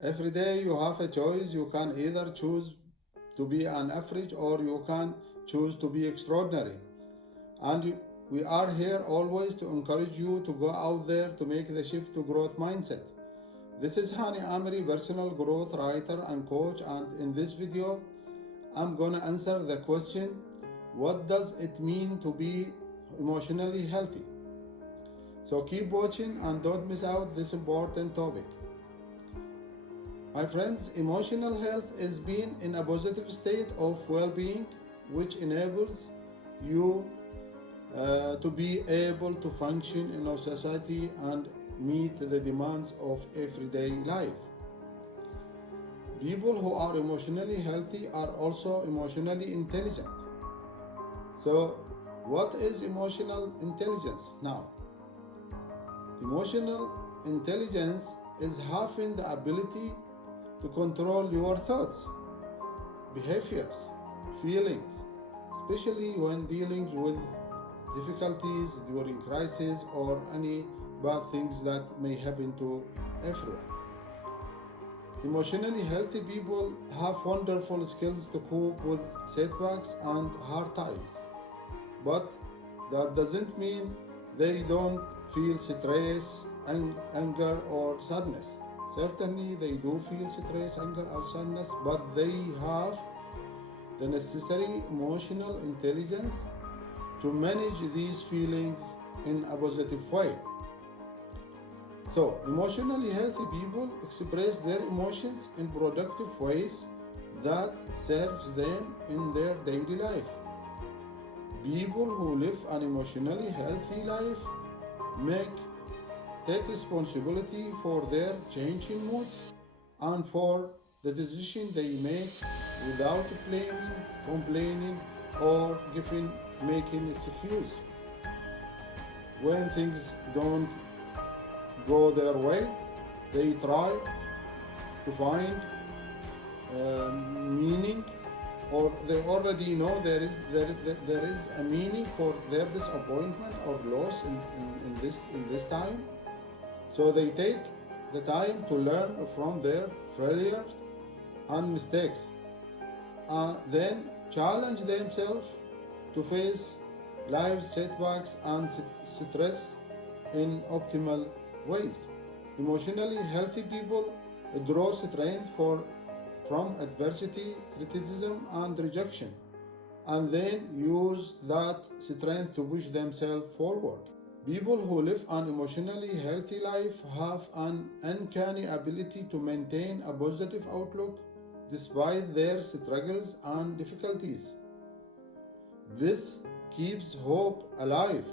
Every day you have a choice. You can either choose to be an average or you can choose to be extraordinary. And we are here always to encourage you to go out there to make the shift to growth mindset. This is Hani Amri, personal growth writer and coach, and in this video, I'm gonna answer the question, what does it mean to be emotionally healthy? So keep watching and don't miss out this important topic. My friends, emotional health is being in a positive state of well-being, which enables you to be able to function in our society and meet the demands of everyday life. People who are emotionally healthy are also emotionally intelligent. So, what is emotional intelligence now? Emotional intelligence is having the ability to control your thoughts, behaviors, feelings, especially when dealing with difficulties during crisis or any bad things that may happen to everyone. Emotionally healthy people have wonderful skills to cope with setbacks and hard times. But that doesn't mean they don't feel stress, anger, or sadness. Certainly, they do feel stress, anger, or sadness, but they have the necessary emotional intelligence to manage these feelings in a positive way. So, emotionally healthy people express their emotions in productive ways that serves them in their daily life. People who live an emotionally healthy life make take responsibility for their changing moods and for the decision they make without blaming, complaining, or giving making excuse. When things don't go their way, they try to find meaning, or they already know there is a meaning for their disappointment or loss in this time. So they take the time to learn from their failures and mistakes, then challenge themselves to face life's setbacks and stress in optimal ways. Emotionally healthy people draw strength from adversity, criticism, and rejection, and then use that strength to push themselves forward. People who live an emotionally healthy life have an uncanny ability to maintain a positive outlook despite their struggles and difficulties. This keeps hope alive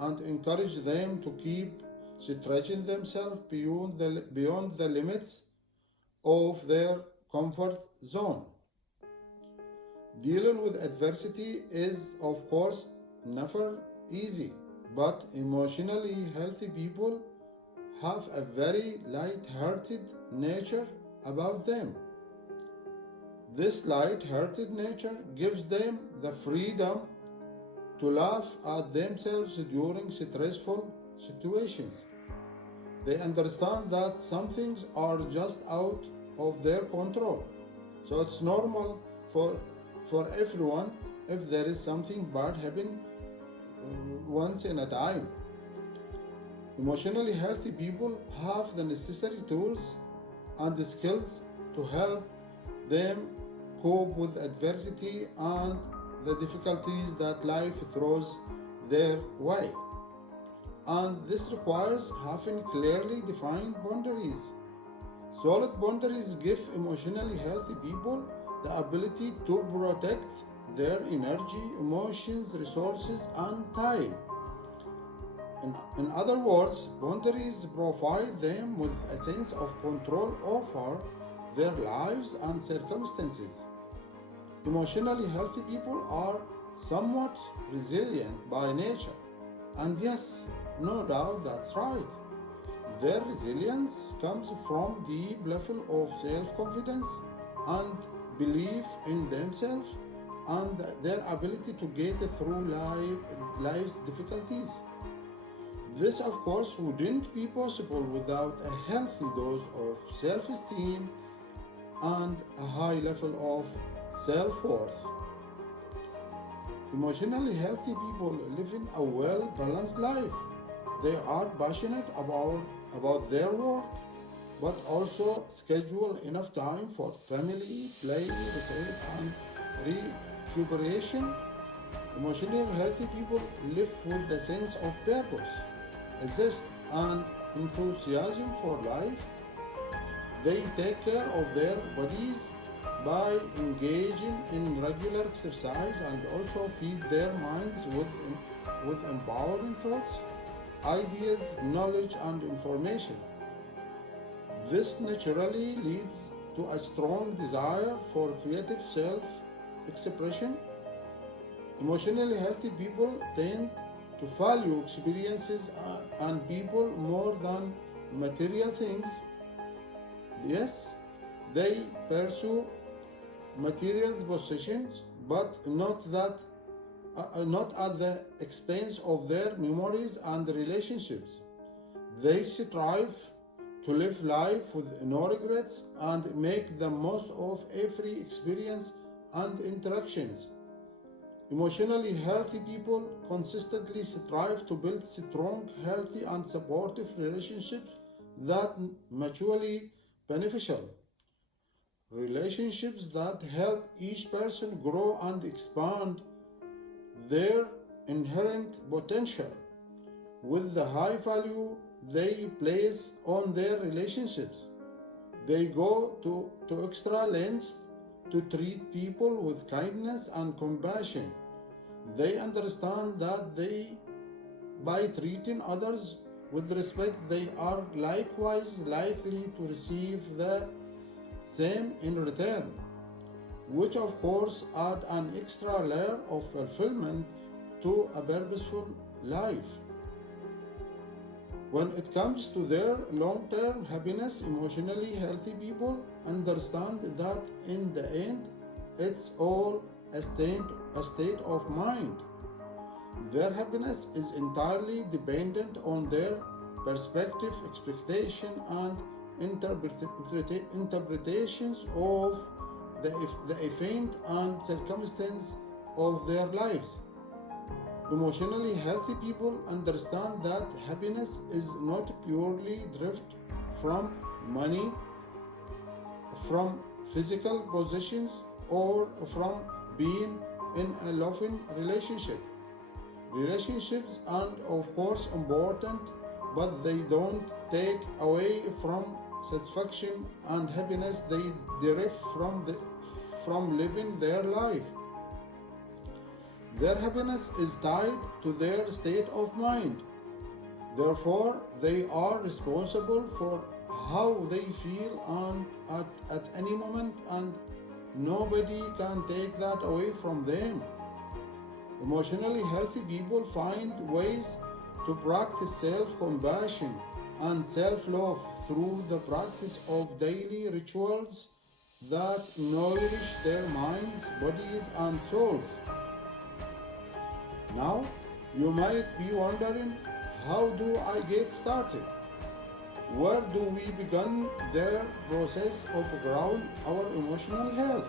and encourages them to keep stretching themselves beyond the limits of their comfort zone. Dealing with adversity is, of course, never easy, but emotionally healthy people have a very light-hearted nature about them. This light-hearted nature gives them the freedom to laugh at themselves during stressful situations. They understand that some things are just out of their control. So it's normal for everyone if there is something bad happen once in a time. Emotionally healthy people have the necessary tools and the skills to help them cope with adversity and the difficulties that life throws their way. And this requires having clearly defined boundaries. Solid boundaries give emotionally healthy people the ability to protect their energy, emotions, resources, and time. In other words, boundaries provide them with a sense of control over their lives and circumstances. Emotionally healthy people are somewhat resilient by nature. And yes, no doubt that's right. Their resilience comes from deep level of self-confidence and belief in themselves and their ability to get through life's difficulties. This, of course, wouldn't be possible without a healthy dose of self esteem and a high level of self worth. Emotionally healthy people live in a well balanced life. They are passionate about their work, but also schedule enough time for family, play, research, and recuperation. Emotionally healthy people live with a sense of purpose, a zest, and enthusiasm for life. They take care of their bodies by engaging in regular exercise and also feed their minds with empowering thoughts, ideas, knowledge, and information. This naturally leads to a strong desire for creative self expression. Emotionally healthy people tend to value experiences and people more than material things. Yes, they pursue material possessions, but not at the expense of their memories and relationships. They strive to live life with no regrets and make the most of every experience and interactions. Emotionally healthy people consistently strive to build strong, healthy, and supportive relationships that mutually beneficial. Relationships that help each person grow and expand their inherent potential. With the high value they place on their relationships, they go to extra lengths to treat people with kindness and compassion. They understand that by treating others with respect, they are likewise likely to receive the same in return, which of course add an extra layer of fulfillment to a purposeful life. When it comes to their long-term happiness, emotionally healthy people understand that in the end, it's all a state of mind. Their happiness is entirely dependent on their perspective, expectation, and interpretations of the event and circumstance of their lives. Emotionally healthy people understand that happiness is not purely drift from money, from physical possessions, or from being in a loving relationship. Relationships are of course important, but they don't take away from satisfaction and happiness they derive from living their life. Their happiness is tied to their state of mind. Therefore, they are responsible for how they feel at any moment, and nobody can take that away from them. Emotionally healthy people find ways to practice self compassion and self love through the practice of daily rituals that nourish their minds, bodies, and souls. Now, you might be wondering, how do I get started? Where do we begin the process of growing our emotional health?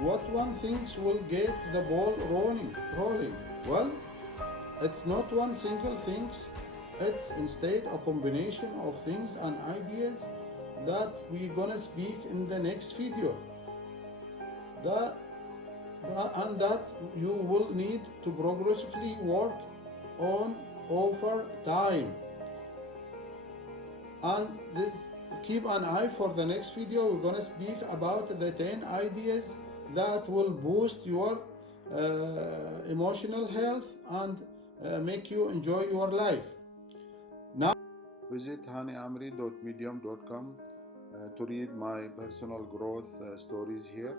What one thinks will get the ball rolling? Well, it's not one single thing. It's instead a combination of things and ideas that we're gonna speak in the next video. That, and that you will need to progressively work on over time. And this, keep an eye for the next video. We're gonna speak about the 10 ideas that will boost your emotional health and make you enjoy your life. Now visit haniamri.medium.com to read my personal growth stories here.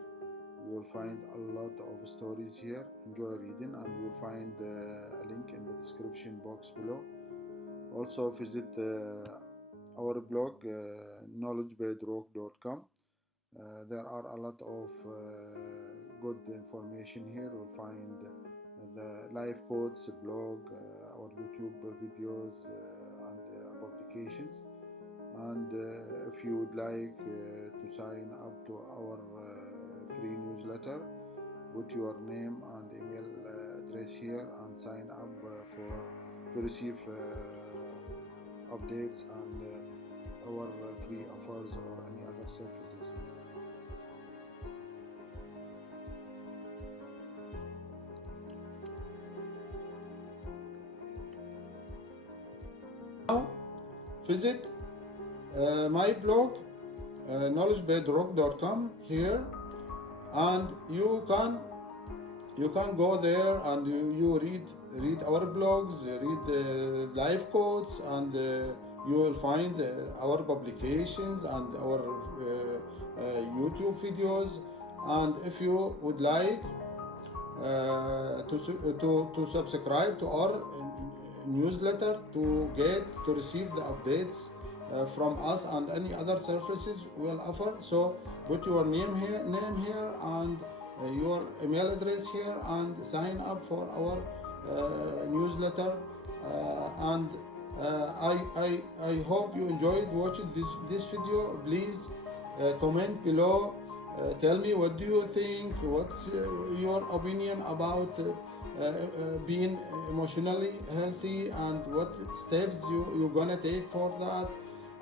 You will find a lot of stories here. Enjoy reading, and you will find a link in the description box below. Also visit our blog knowledgebedrock.com. There are a lot of good information here. You'll find the life codes blog, our YouTube videos, and publications. And if you would like to sign up to our free newsletter, put your name and email address here and sign up to receive updates and our free offers or any other services. Now visit my blog, knowledgebedrock.com here, and you can go there and you read our blogs, read the life codes, and you will find our publications and our YouTube videos. And if you would like to subscribe to our newsletter to receive the updates from us and any other services we'll offer, so put your name here and your email address here and sign up for our newsletter. And I hope you enjoyed watching this video. Please comment below. Tell me, what do you think? What's your opinion about being emotionally healthy, and what steps you're gonna take for that?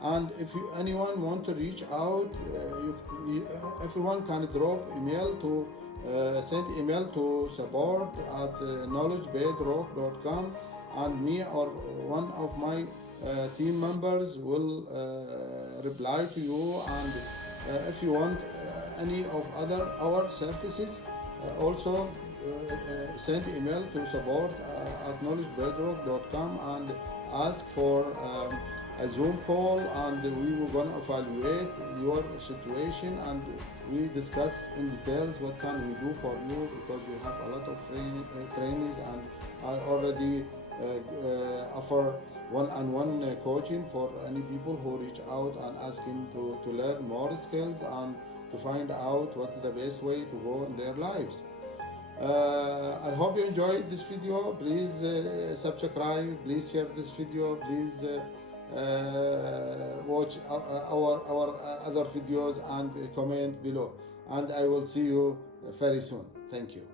And if anyone want to reach out, everyone can drop email to send email to support@knowledgebedrock.com, and me or one of my team members will reply to you. And if you want any of our services, also send email to support@knowledgebedrock.com and ask for a Zoom call, and we will gonna evaluate your situation and we discuss in details what can we do for you, because we have a lot of trainees, and I already offer one-on-one coaching for any people who reach out and asking to learn more skills and to find out what's the best way to go in their lives. I hope you enjoyed this video. Please subscribe, please share this video, please watch our other videos and comment below, and I will see you very soon. Thank you.